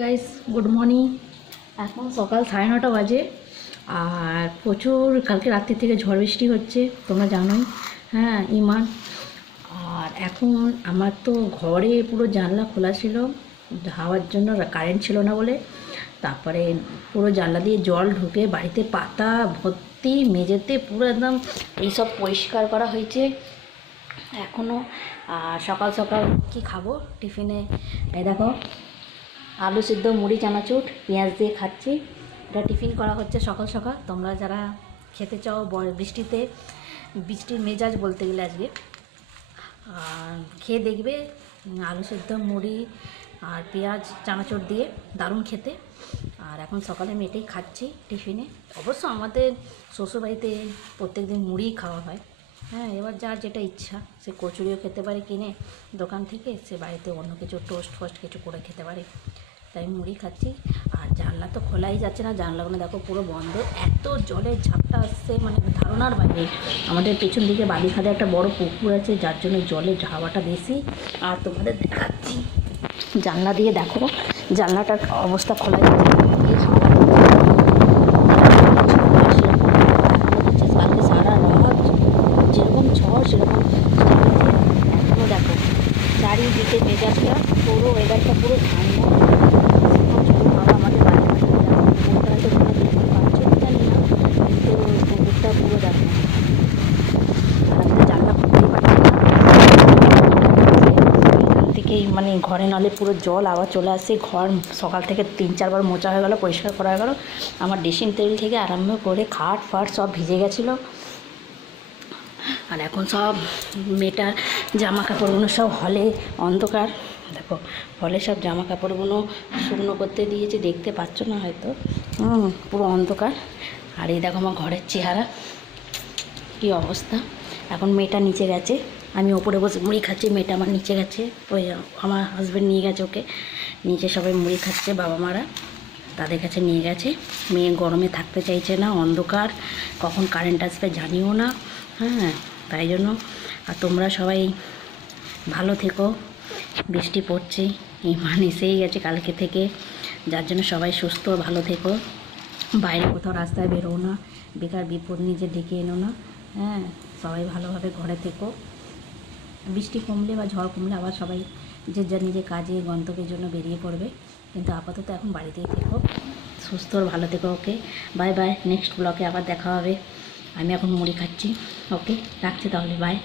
Guys, good morning. এখন সকাল 9:30 বাজে। আর প্রচুর কালকে রাত্রি থেকে ঝড় বৃষ্টি হচ্ছে, তোমরা জানোই। হ্যাঁ, ইমান। আর এখন আমার তো ঘরে পুরো জানলা খোলা ছিল, হাওয়ার জন্য কারেন্ট ছিল না বলে। তারপরে পুরো জানলা দিয়ে জল ঢুকে বাড়িতে পাতা ভর্তি, মেঝেতে পুরো একদম এইসব পরিষ্কার করা হয়েছে এখনও। আর সকাল সকাল কি খাবো টিফিনে? এই দেখো, আলু সিদ্ধ, মুড়ি, চানাচুর, পেঁয়াজ দিয়ে খাচ্ছি। এটা টিফিন করা হচ্ছে সকাল সকাল। তোমরা যারা খেতে চাও বৃষ্টিতে, বৃষ্টির মেজাজ বলতে গেলে আজকে, আর খেয়ে দেখবে। আলু সিদ্ধ, মুড়ি আর পেঁয়াজ, চানাচুর দিয়ে দারুণ খেতে। আর এখন সকালে আমি এটাই খাচ্ছি টিফিনে। অবশ্য আমাদের শ্বশুরবাড়িতে প্রত্যেক দিন মুড়িই খাওয়া হয়। হ্যাঁ, এবার যার যেটা ইচ্ছা, সে কচুরিও খেতে পারে কিনে দোকান থেকে, সে বাড়িতে অন্য কিছু টোস্ট ফোস্ট কিছু করে খেতে পারে। তাই মুড়ি খাচ্ছি। আর জানলা তো খোলাই যাচ্ছে না, জানলাগুলো দেখো পুরো বন্ধ। এত জলের ঝাপটা আসছে, মানে ধারণার বাইরে। আমাদের পেছন দিকে বালিখাদে একটা বড় পুকুর আছে, যার জন্য জলের হাওয়াটা বেশি। আর তোমাদের দেখাচ্ছি, জানলা দিয়ে দেখো, জানলাটার অবস্থা খোলা যাচ্ছে না, এই হাওয়া কালকে সারা রাত যেরকম ঝড় সেরকম এখনও দেখো চারিদিকে মেজাজটা পুরো, ওয়েদারটা পুরো ঠান্ডা। আমাদের বাড়ির পাশে পুকুরটা তো দেখতে পাচ্ছ জানি না, কিন্তু পুকুরটা পুরো দেখো। আর আমি জানলা খুলতেই পারছি না, এখান থেকেই মানে ঘরে নালে পুরো জল আবার চলে আসছে। ঘর সকাল থেকে 3-4 বার মোছা হয়ে গেল, পরিষ্কার করা হয়ে গেল। আমার ড্রেসিং টেবিল থেকে আরম্ভ করে খাট ফাট সব ভিজে গেছিলো। আর এখন সব মেয়েটার জামা কাপড়গুলো সব হলে, অন্ধকার দেখো, হলে সব জামা কাপড়গুলো শুকনো করতে দিয়েছে, দেখতে পাচ্ছ না হয়তো। পুরো অন্ধকার। আর এই দেখো আমার ঘরের চেহারা, কী অবস্থা। এখন মেয়েটা নিচে গেছে, আমি ওপরে বসে মুড়ি খাচ্ছি, মেয়েটা আমার নিচে গেছে। ওই আমার হাজব্যান্ড নিয়ে গেছে ওকে নিচে, সবাই মুড়ি খাচ্ছে, বাবা মারা তাদের কাছে নিয়ে গেছে। মেয়ে গরমে থাকতে চাইছে না, অন্ধকার, কখন কারেন্ট আসবে জানিও না। হ্যাঁ, তাই জন্য। আর তোমরা সবাই ভালো থেকো। বৃষ্টি পড়ছে, ইমান এসেই গেছে কালকে থেকে, যার জন্য সবাই সুস্থ ভালো থেকো। বাইরে কোথাও রাস্তায় বেরো না, বেকার বিপদ নিজে ডেকে এনো না। হ্যাঁ, সবাই ভালোভাবে ঘরে থেকো। বৃষ্টি কমলে বা ঝড় কমলে আবার সবাই যে যার নিজের কাজে গন্তব্যের জন্য বেরিয়ে পড়বে, কিন্তু আপাতত এখন বাড়িতেই থেকো, সুস্থ ভালো থেকো। ওকে, বাই বাই। নেক্সট ব্লগে আবার দেখা হবে। আমি এখন মুড়ি খাচ্ছি। ওকে, রাখছি তাহলে, বাই।